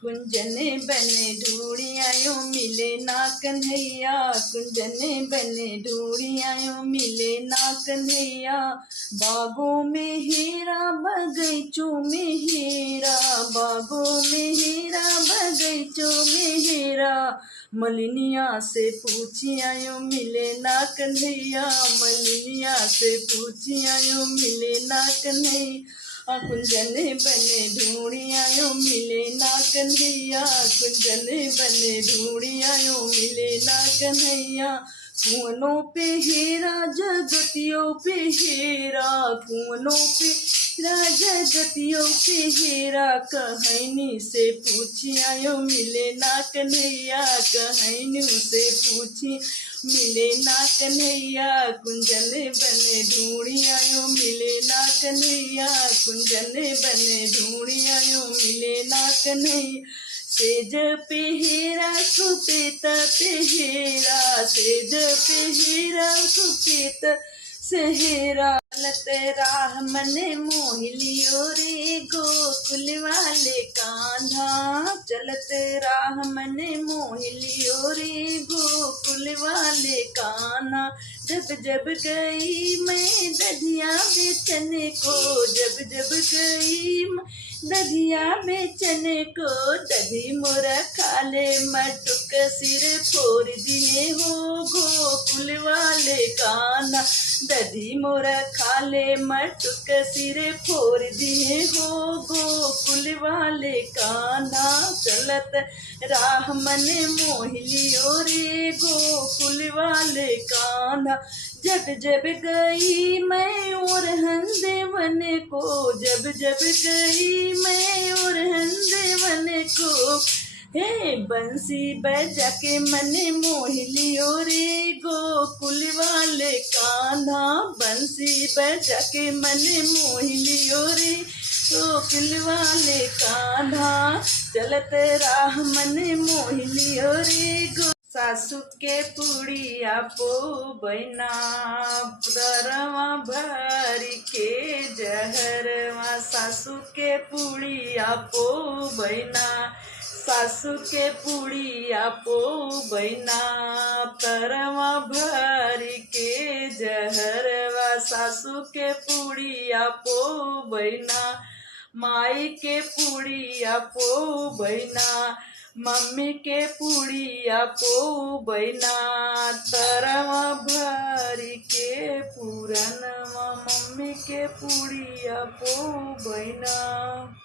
कुंजन बने ढूढ़िया यूं मिले ना कन्हैया, कुंजन बने ढूढ़िया यूं मिले ना कन्हैया। बागों में हीरा बगीचों में हीरा, बागों में हीरा बगीचों में हीरा। मलिनिया से पूछिया यूं मिले ना कन्हैया, मलिनिया से पूछिया यूं मिले ना कन्हैया। कुंजन बने ढूढ़िया यूं मिले ना कन्हैया, कुंजन बने ढूढ़िया यूं मिले ना कन्हैया। कुआनों पे हीरा जगतियों पे हीरा, कुआनों पे हीरा जगतियों पे हीरा। कहनी से पूछिया यूं मिले ना कन्हैया, कहनी से पूछी मिले ना कन्हैया। कुंजन बने ढूढ़िया यूं मिले ना कन्हैया, कुंजन बने ढूढ़िया यूं मिले ना कन्हैया। सेज पे हीरा सुपेत पे हीरा, सेज पे हीरा सुपेत से हीरा। चलत राह मने मोहिलियो रे गोकुल वाले कान्हा, चलत राह मने मोहिलियो रे गोकुल वाले कान्हा। जब जब गई मैं दधिया बेचने को, जब जब गई मैं दधिया बेचने को। दधी मोरा खाले मटुक सिर फोड़ दिए हो गोकुल वाले कान्हा। दधी मोरा खाले मटुक सिर फोड़ दिए हो गोकुल वाले कान्हा। चलत राह मने मोहिलियो रे गोकुल वाले कान्हा। जब जब गई मैं और हंदे वन को, जब जब गई मैं और हंदे वन को। हे बंसी बजा के मने मोहिलियो रे गोकुल वाले कान्हा, बंसी बजा के मने मोहिलियो रे गोकुल वाले कान्हा। चलत राह मने मोहिलियो रे सासू के पुड़िया पो बना, दरवा भर के जहरवा। सासू के पुड़िया पो बना, सासू के पुड़िया पो बना, तरवा भर के जहरवा। सासू के पुड़िया पो बना, माई के पुड़िया पो बना, मम्मी के पुड़िया पो बना, तरवा भर के पूरनवा। मम्मी के पुड़िया पो बना।